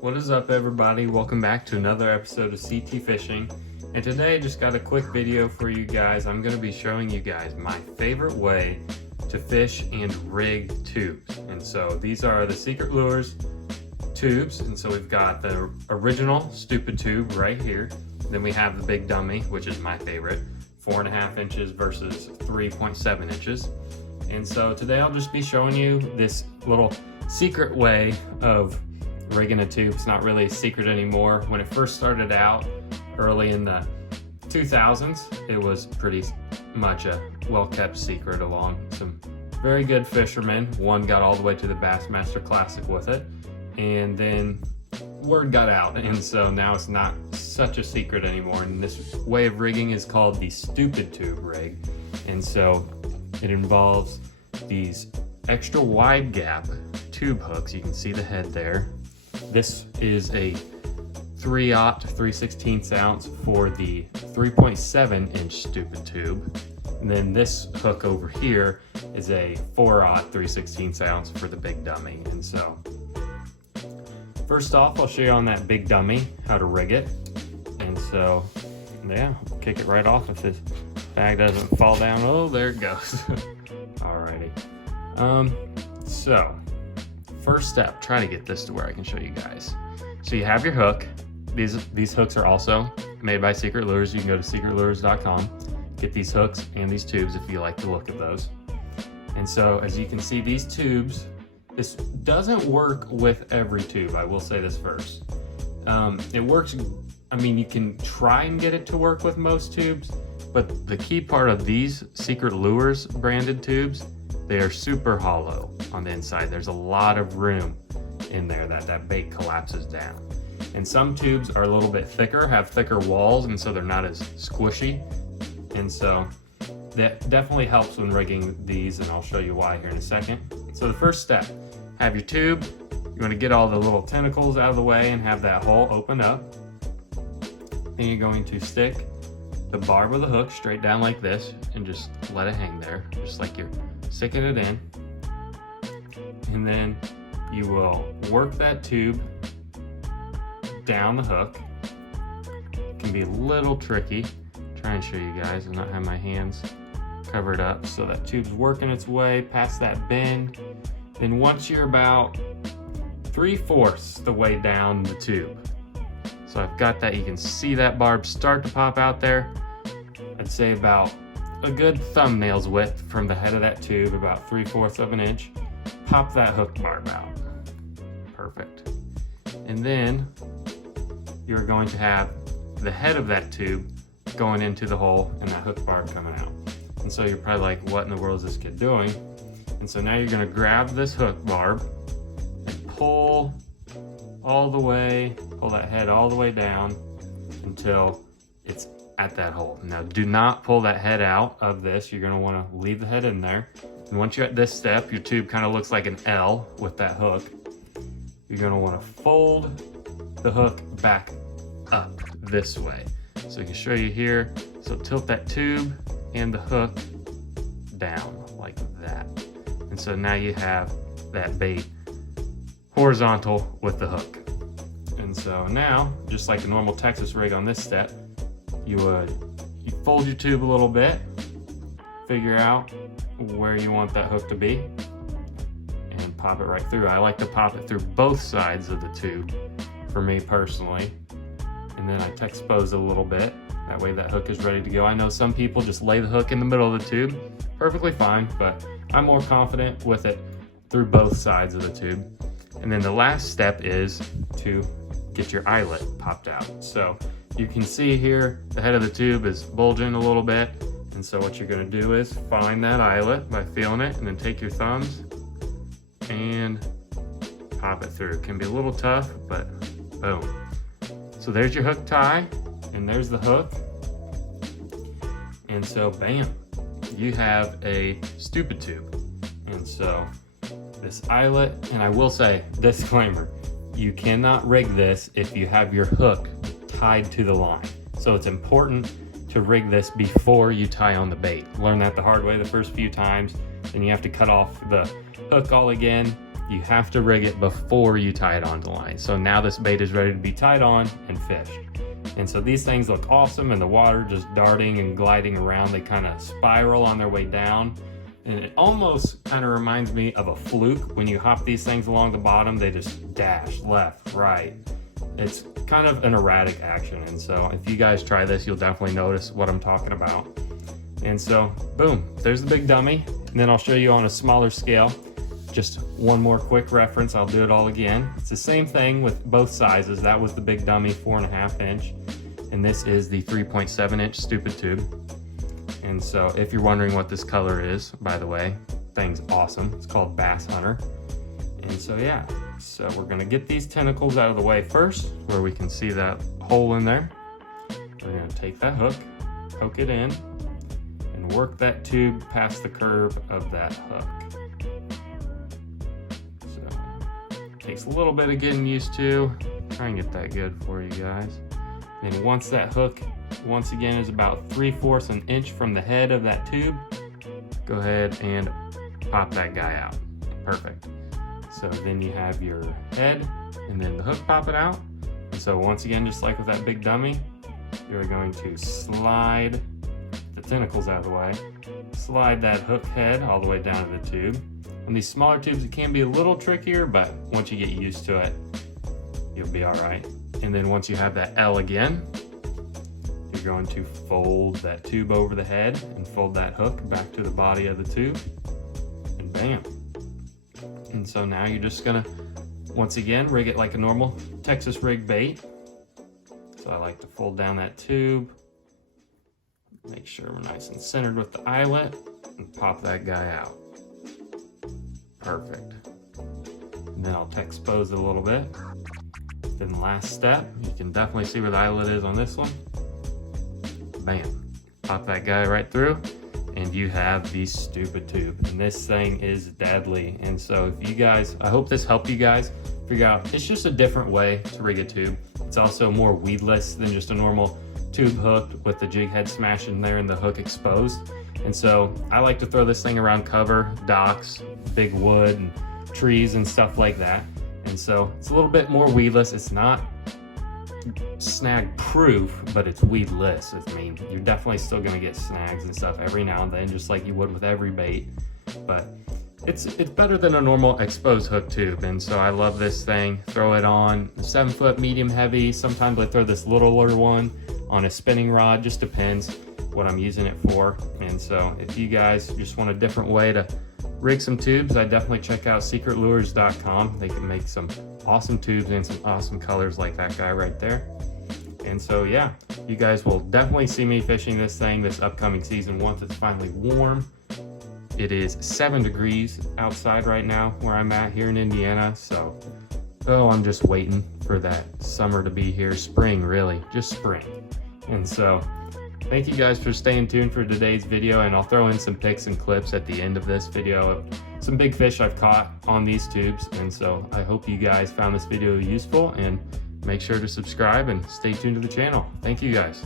What is up, everybody? Welcome back to another episode of CT Fishing. And today I just got a quick video for you guys. I'm going to be showing you guys my favorite way to fish and rig tubes. And so these are the Secret Lures tubes. And so we've got the original stupid tube right here. Then we have the Big Dummy, which is my favorite, 4.5 inches versus 3.7 inches. And so today I'll just be showing you this little secret way of rigging a tube. It's not really a secret anymore. When it first started out early in the 2000s, it was pretty much a well-kept secret along some very good fishermen. One got all the way to the Bassmaster Classic with it, and then word got out, and so now it's not such a secret anymore. And this way of rigging is called the stupid tube rig. And so it involves these extra wide gap tube hooks. You can see the head there. This is a 3/0 3/16 ounce for the 3.7 inch stupid tube. And then this hook over here is a 4/0 3/16 ounce for the Big Dummy. And so first off, I'll show you on that Big Dummy how to rig it. And so yeah, kick it right off if this bag doesn't fall down. Oh, there it goes. Alrighty. So first step, try to get this to where I can show you guys. So you have your hook. These hooks are also made by Secret Lures. You can go to secretlures.com, get these hooks and these tubes if you like the look of those. And so as you can see, these tubes, this doesn't work with every tube. I will say this first. It works, I mean, you can try and get it to work with most tubes, but the key part of these Secret Lures branded tubes, they are super hollow on the inside. There's a lot of room in there that bait collapses down. And some tubes are a little bit thicker, have thicker walls, and so they're not as squishy. And so that definitely helps when rigging these, and I'll show you why here in a second. So the first step, have your tube. You want to get all the little tentacles out of the way and have that hole open up. Then you're going to stick the barb of the hook straight down like this and just let it hang there, just like you're sticking it in. And then you will work that tube down the hook. It can be a little tricky. Try and show you guys and not have my hands covered up. So that tube's working its way past that bend. Then once you're about 3/4 the way down the tube, so I've got that, you can see that barb start to pop out there. I'd say about a good thumbnail's width from the head of that tube, about 3/4 of an inch. Pop that hook barb out. Perfect. And then you're going to have the head of that tube going into the hole and that hook barb coming out. And so you're probably like, what in the world is this kid doing? And so now you're going to grab this hook barb and pull all the way, pull that head all the way down until it's at that hole. Now do not pull that head out of this. You're going to want to leave the head in there. And once you're at this step, your tube kind of looks like an L with that hook. You're going to want to fold the hook back up this way. So I can show you here. So tilt that tube and the hook down like that. And so now you have that bait horizontal with the hook. And so now, just like a normal Texas rig on this step, you fold your tube a little bit, figure out where you want that hook to be, and pop it right through. I like to pop it through both sides of the tube for me personally. And then I expose it a little bit. That way that hook is ready to go. I know some people just lay the hook in the middle of the tube. Perfectly fine, but I'm more confident with it through both sides of the tube. And then the last step is to get your eyelet popped out. So you can see here, the head of the tube is bulging a little bit. And so what you're gonna do is find that eyelet by feeling it, and then take your thumbs and pop it through. It can be a little tough, but boom. So there's your hook tie, and there's the hook. And so bam, you have a stupid tube. And so this eyelet, and I will say, disclaimer, you cannot rig this if you have your hook tied to the line. So it's important to rig this before you tie on the bait. Learn that the hard way the first few times. Then you have to cut off the hook all again, you have to rig it before you tie it onto the line. So now this bait is ready to be tied on and fished. And so these things look awesome in the water, just darting and gliding around. They kind of spiral on their way down. And it almost kind of reminds me of a fluke. When you hop these things along the bottom, they just dash left, right. It's kind of an erratic action. And so if you guys try this, you'll definitely notice what I'm talking about. And so, boom, there's the big dummy. And then I'll show you on a smaller scale. Just one more quick reference, I'll do it all again. It's the same thing with both sizes. That was the big dummy 4.5 inch, and this is the 3.7 inch stupid tube. And so if you're wondering what this color is, by the way, thing's awesome. It's called Bass Hunter. And so yeah, so we're gonna get these tentacles out of the way first, where we can see that hole in there. We're gonna take that hook, poke it in, and work that tube past the curve of that hook. Takes a little bit of getting used to. Try and get that good for you guys. And once that hook, once again, is about 3/4 an inch from the head of that tube, go ahead and pop that guy out. Perfect. So then you have your head and then the hook popping out. And so once again, just like with that big dummy, you're going to slide the tentacles out of the way, slide that hook head all the way down to the tube. On these smaller tubes, it can be a little trickier, but once you get used to it, you'll be all right. And then once you have that L again, you're going to fold that tube over the head and fold that hook back to the body of the tube, and bam. And so now you're just gonna, once again, rig it like a normal Texas rig bait. So I like to fold down that tube, make sure we're nice and centered with the eyelet, and pop that guy out. Perfect. And then I'll expose it a little bit. Then the last step, you can definitely see where the eyelet is on this one. Bam. Pop that guy right through, and you have the stupid tube. And this thing is deadly. And so if you guys, I hope this helped you guys figure out, it's just a different way to rig a tube. It's also more weedless than just a normal tube hooked with the jig head smashed in there and the hook exposed. And so I like to throw this thing around cover, docks, big wood and trees and stuff like that. And so it's a little bit more weedless. It's not snag proof, but it's weedless. I mean, you're definitely still gonna get snags and stuff every now and then, just like you would with every bait. But it's better than a normal exposed hook tube. And so I love this thing. Throw it on 7-foot medium heavy. Sometimes I throw this littler one on a spinning rod, just depends what I'm using it for. And so if you guys just want a different way to rig some tubes, I definitely check out secretlures.com. They can make some awesome tubes in some awesome colors like that guy right there. And so yeah, you guys will definitely see me fishing this thing this upcoming season once it's finally warm. It is 7 degrees outside right now where I'm at here in Indiana. So, I'm just waiting for that summer to be here. Spring, really, just spring. And so thank you guys for staying tuned for today's video, and I'll throw in some pics and clips at the end of this video of some big fish I've caught on these tubes. And so I hope you guys found this video useful, and make sure to subscribe and stay tuned to the channel. Thank you guys.